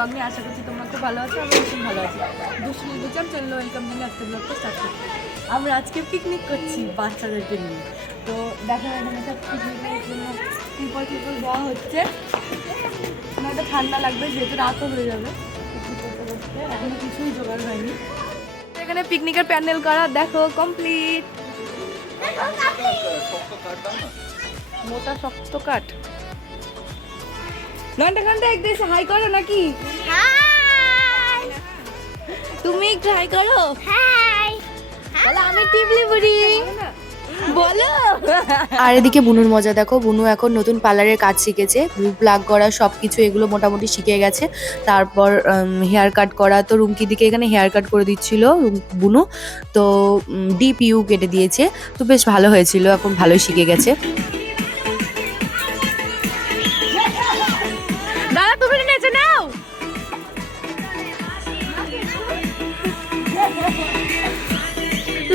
Blog নিয়ে। আশা করছি তোমরা খুব ভালো আছো, আমি খুব ভালো আছি। দুষ্টু লিচুচাম চ্যানেল ওয়েলকাম জানিয়ে আজকে ব্লগটা স্টার্ট করছি। আমরা আজকে পিকনিক করছি বাচ্চাদেরকে নিয়ে। তো দেখো এখানে সব পিকনিকের জন্য ত্রিপল দেওয়া হচ্ছে, নয়তো ঠান্ডা লাগবে, যেহেতু রাতও হয়ে যাবে। এখনো কিছুই জোগাড় হয়নি। এখানে পিকনিকের প্যান্ডেল করা দেখো কমপ্লিট। মোটা শক্ত কাঠ। ঘন্টা ঘন্টা একটু এসে হাই করো নাকি? হাই, তুমি একটু হাই করো। হাই। বলো আমি টিবলি বুড়ি বলো। আর এদিকে বুনুর মজা দেখো, বুনু এখন নতুন পার্লারের কাজ শিখেছে, গ্রুপ প্লাগ করা সব কিছু এগুলো মোটামুটি শিখে গেছে। তারপর হেয়ার কাট করা, তো রুমকি দিকে এখানে হেয়ার কাট করে দিচ্ছিল বুনু, তো ডিপ ইউ কেটে দিয়েছে, তো বেশ ভালো হয়েছিল, এখন ভালোই শিখে গেছে। দাদা তুমি নেচে নাও।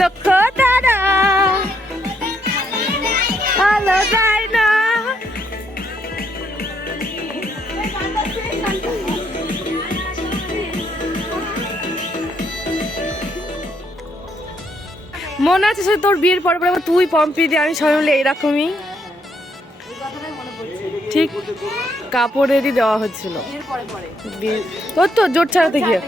লক্ষ্য তারা আলো যায় না। মনে আছে সে তোর বিয়ের পরে পরে তুই পম্পি দিয়ে আমি সবাই মিলে এরকমই ঠিক কাপড়েরই দেওয়া হচ্ছিল তোর তো জোট ছাড়াতে গিয়ে।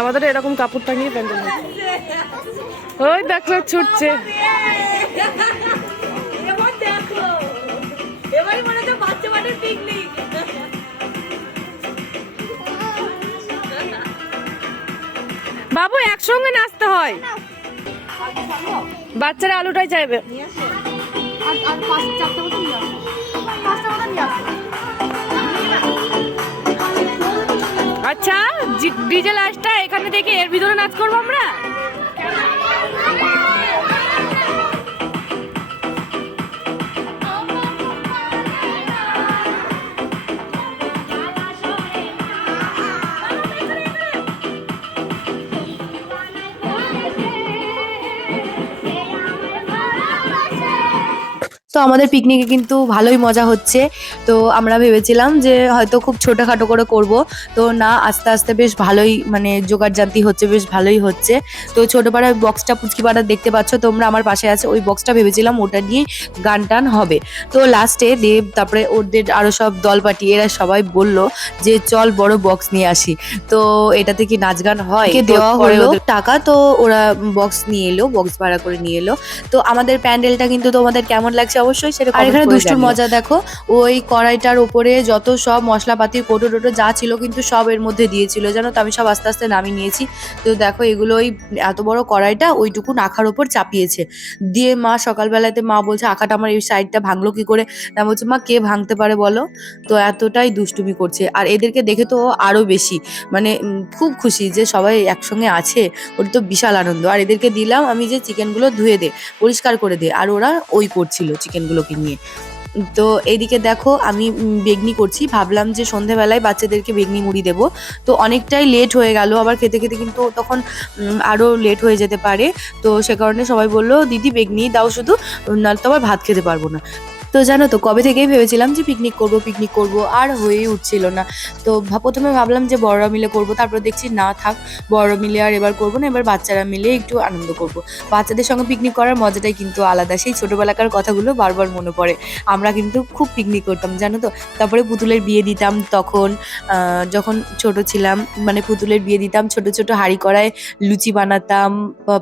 আমাদের এরকম কাপড় টাঙিয়ে প্যান্ডেল হচ্ছে। ওই দেখো ছুটছে। বাবু একসঙ্গে নাচতে হয়, বাচ্চারা আলুটাই চাইবে। আচ্ছা ডিজে লাস্টটা এখানে দেখে এর ভিতরে নাচ করবো আমরা। তো আমাদের পিকনিকে কিন্তু ভালোই মজা হচ্ছে। তো আমরা ভেবেছিলাম যে হয়তো খুব ছোটোখাটো করে করব, তো না, আস্তে আস্তে বেশ ভালোই মানে জোগাড়জান্তি হচ্ছে, বেশ ভালোই হচ্ছে। তো ছোটো পাড়ার বক্সটা পুচকি পাড়া দেখতে পাচ্ছ তোমরা আমার পাশে আছে, ওই বক্সটা ভেবেছিলাম ওটা নিয়ে গান টান হবে। তো লাস্টে দেব তারপরে ওদের আরও সব দল পার্টি এরা সবাই বলল যে চল বড় বক্স নিয়ে আসি, তো এটাতে কি নাচ গান হয়, দেওয়া হলো টাকা, তো ওরা বক্স নিয়ে এলো, বক্স ভাড়া করে নিয়ে এলো। তো আমাদের প্যান্ডেলটা কিন্তু তোমাদের কেমন লাগছে অবশ্যই সেটা। আর এখানে দুষ্টুর মজা দেখো, ওই কড়াইটার উপরে যত সব মশলাপাতির কোটো টোটো যা ছিল কিন্তু সব এর মধ্যে দিয়েছিল, জানো তো আমি সব আস্তে আস্তে নামিয়ে নিয়েছি। তো দেখো এগুলো ওই এত বড় কড়াইটা ওইটুকু আখার ওপর চাপিয়েছে দিয়ে, মা সকালবেলাতে মা বলছে আখাটা আমার এই সাইডটা ভাঙলো কি করে, না বলছে মা কে ভাঙতে পারে বলো। তো এতটাই দুষ্টুমি করছে, আর এদেরকে দেখে তো আরো বেশি মানে খুব খুশি যে সবাই একসঙ্গে আছে, ওটা তো বিশাল আনন্দ। আর এদেরকে দিলাম আমি যে চিকেনগুলো ধুয়ে দে, পরিষ্কার করে দে, আর ওরা ওই করছিল চিকেনগুলোকে নিয়ে। তো এইদিকে দেখো আমি বেগনি করছি, ভাবলাম যে সন্ধেবেলায় বাচ্চাদেরকে বেগনি মুড়ি দেবো, তো অনেকটাই লেট হয়ে গেল, আবার খেতে খেতে কিন্তু তখন আরও লেট হয়ে যেতে পারে। তো সে কারণে সবাই বললো দিদি বেগনি দাও শুধু, নাহলে তো আবার ভাত খেতে পারবো না। তো জানো তো কবে থেকেই ভেবেছিলাম যে পিকনিক করব, আর হয়েই উঠছিল না। তো প্রথমে ভাবলাম যে বড়রা মিলে করব, তারপর দেখছি না থাক, বড়রা মিলে আর এবার করবো না, এবার বাচ্চারা মিলে একটু আনন্দ করব। বাচ্চাদের সঙ্গে পিকনিক করার মজাটাই কিন্তু আলাদা, সেই ছোটোবেলাকার কথাগুলো বারবার মনে পড়ে। আমরা কিন্তু খুব পিকনিক করতাম জানো তো। তারপরে পুতুলের বিয়ে দিতাম তখন, যখন ছোট ছিলাম, মানে পুতুলের বিয়ে দিতাম, ছোট ছোট হাঁড়ি কড়ায় লুচি বানাতাম,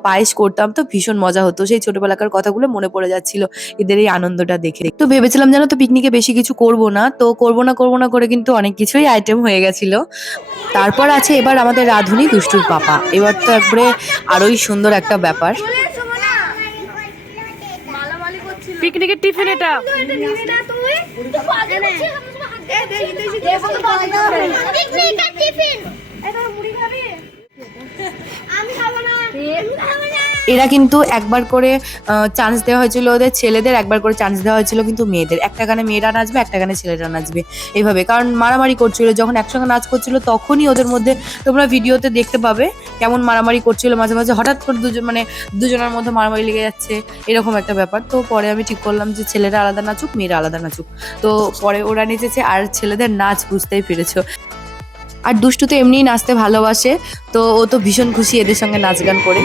পায়েস করতাম, তো ভীষণ মজা হতো। সেই ছোটোবেলাকার কথাগুলো মনে পড়ে যাচ্ছিল এদের এই আনন্দটা দেখে। তো ভেবেছিলাম জানো তো পিকনিকে বেশি কিছু করব না, তো করব না করে কিন্তু অনেক কিছুই আইটেম হয়ে গেছিল। তারপর আছে এবার আমাদের রাধুনি দুষ্টুর পাপা, এবার তো একবারে আরোই সুন্দর একটা ব্যাপার। পিকনিকের টিফিন এটা। আমি খাবো না। এরা কিন্তু একবার করে চান্স দেওয়া হয়েছিল ওদের ছেলেদের, একবার করে চান্স দেওয়া হয়েছিল কিন্তু মেয়েদের। একটা গানে মেয়েরা নাচবে, একটা গানে ছেলেরা নাচবে, এইভাবে। কারণ মারামারি করছিল যখন একসঙ্গে নাচ করছিল, তখনই ওদের মধ্যে তোমরা ভিডিওতে দেখতে পাবে কেমন মারামারি করছিল। মাঝে মাঝে হঠাৎ করে দুজনের মধ্যে মারামারি লেগে যাচ্ছে, এরকম একটা ব্যাপার। তো পরে আমি ঠিক করলাম যে ছেলেরা আলাদা নাচুক, মেয়েরা আলাদা নাচুক। তো পরে ওরা নেচেছে, আর ছেলেদের নাচ বুঝতেই পেরেছো। আর দুষ্টু তো এমনিই নাচতে ভালোবাসে, তো ও তো ভীষণ খুশি এদের সঙ্গে নাচ গান করে।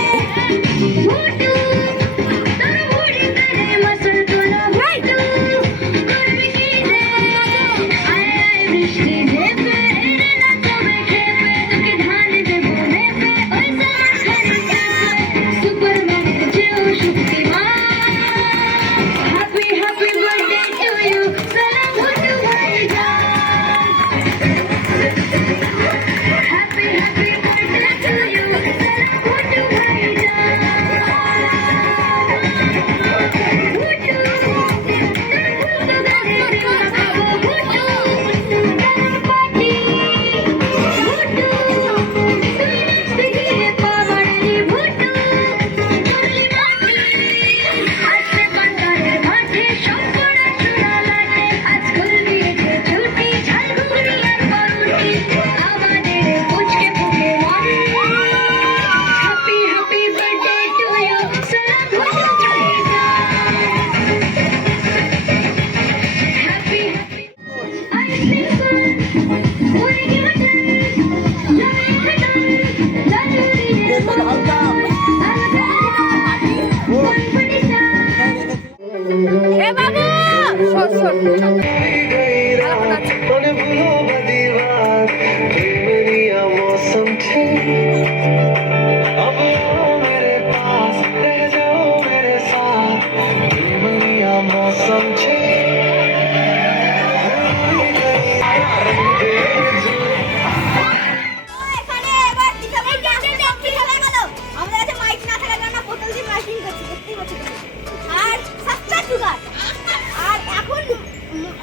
আর এখন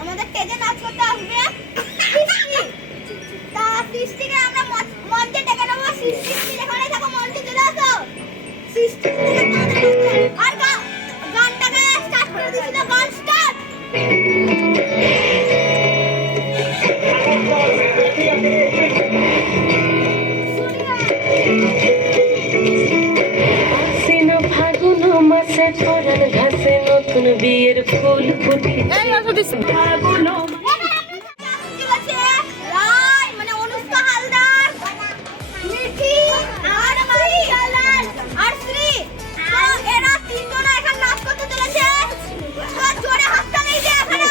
আমাদের স্টেজে নাচ করতে আসবে সৃষ্টি। তা সৃষ্টিকে আমরা মঞ্চে ডেকে নেবো। সৃষ্টি, যেখানে থাকো মঞ্চে চলে আসো। সৃষ্টি আর গানটাকে স্টার্ট করে দিয়েছিল। গান স্টার্ট। ফাগুন মাসে পরান ঘাসে নতুন বিয়ের ফুল ফুটে। ফাগুন মানে অনুষ্কা হালদার, মিঠি আর আর শ্রী, এরা তিনজন এখানে নাচ করতে চলেছে। জোরে হাতটা নেই যে এখানে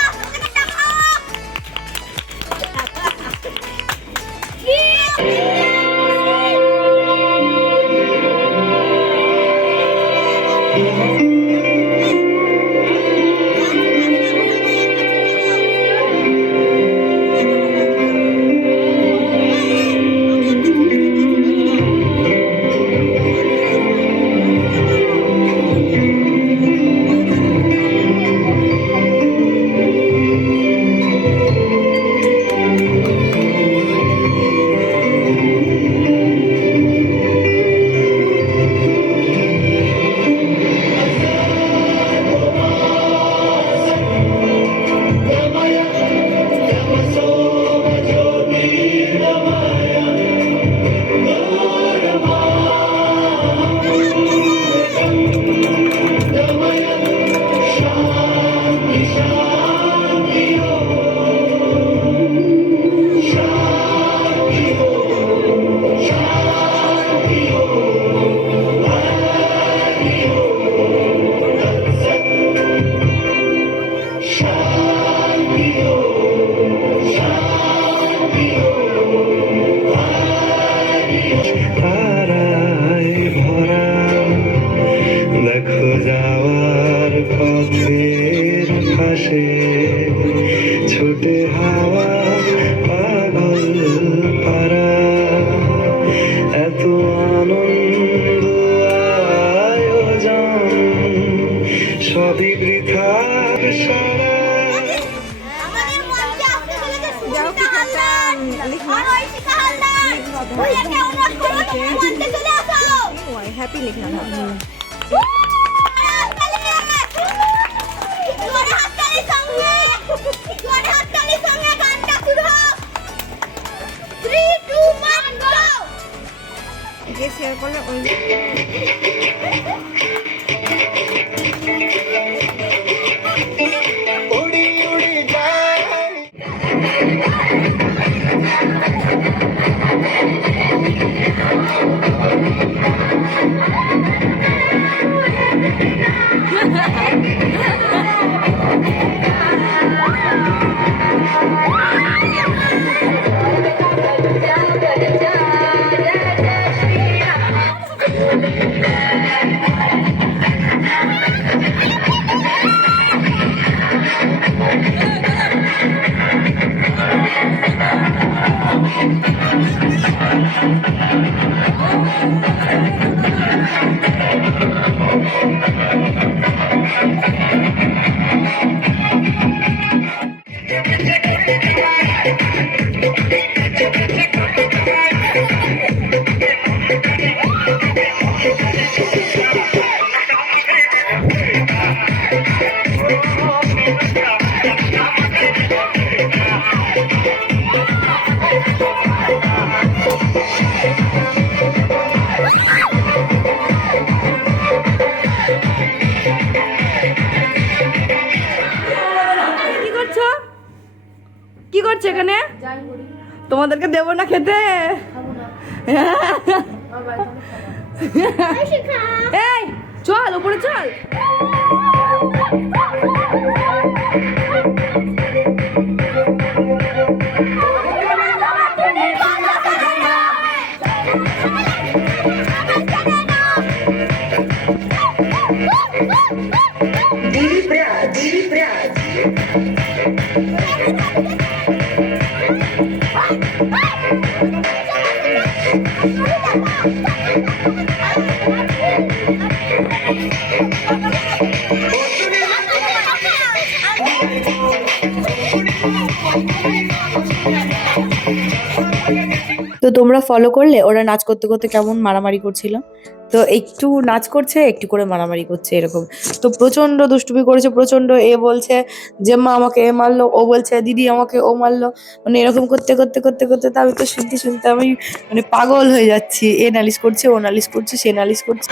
ছুটে হাওয়া পাগল পারা, এত আনন্দ আয়োজন সবই বৃথার সারা। আমাদের মঞ্চে আসতে চলেছে সুচিতা হালদার আর ঐশিকা হালদার। ওদেরকে অনুরোধ করব তোমরা মঞ্চে চলে আসো। হ্যাপি লিখলাম। যে শেয়ার করলে ওই কি করছো? কি করছো এখানে? তোমাদেরকে দেবো না খেতে? এই চল উপরে চল। তো তোমরা ফলো করলে ওরা নাচ করতে করতে কেমন মারামারি করছিল। তো একটু নাচ করছে একটু করে মারামারি করছে এরকম। তো প্রচন্ড দুষ্টুমি করেছে, প্রচন্ড। এ বলছে যে মা আমাকে এ মারলো, ও বলছে দিদি আমাকে ও মারলো, মানে এরকম করতে করতে করতে করতে তো আমি তো শুনতে শুনতে আমি মানে পাগল হয়ে যাচ্ছি। এ নালিশ করছে, ও নালিশ করছে, সে নালিশ করছে।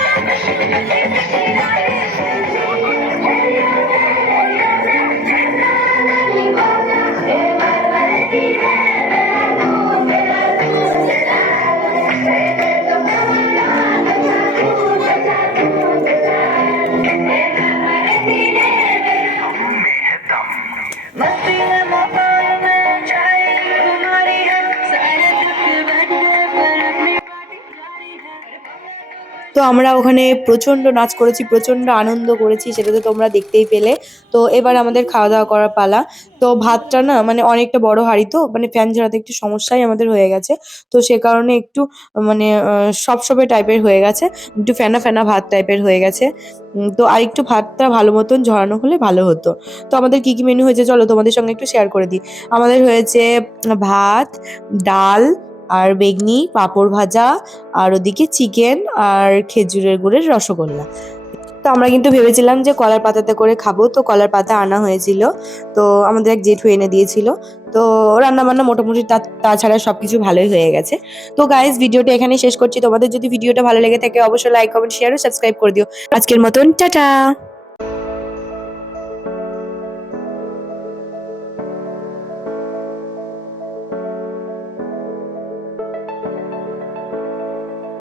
তো আমরা ওখানে প্রচন্ড নাচ করেছি, প্রচন্ড আনন্দ করেছি, সেটা তো তোমরা দেখতেই পেলে। তো এবার আমাদের খাওয়া দাওয়া করার পালা। তো ভাতটা না মানে অনেকটা বড় হাঁড়ি, তো মানে ফ্যান ঝরাতে একটু সমস্যাই আমাদের হয়ে গেছে। তো সে কারণে একটু মানে সপসপে টাইপের হয়ে গেছে, একটু ফেনা ফেনা ভাত টাইপের হয়ে গেছে। তো আর একটু ভাতটা ভালো মতন ঝরানো হলে ভালো হতো। তো আমাদের কি কি মেনু হয়েছে চলো তোমাদের সঙ্গে একটু শেয়ার করে দিই। আমাদের হয়েছে ভাত, ডাল আর বেগনি, পাঁপড় ভাজা, আর ওদিকে চিকেন আর খেজুরের গুড়ের রসগোল্লা। তো আমরা কিন্তু ভেবেছিলাম যে কলার পাতাতে করে খাবো, তো কলার পাতা আনা হয়েছিল। তো আমাদের এক জেঠু এনে দিয়েছিল। তো রান্না বান্না মোটামুটি তাছাড়া সবকিছু ভালোই হয়ে গেছে। তো গাইজ ভিডিওটা এখানেই শেষ করছি। তোমাদের যদি ভিডিওটা ভালো লেগে থাকে অবশ্যই লাইক কমেন্ট শেয়ার ও সাবস্ক্রাইব করে দিও। আজকের মতন টাটা।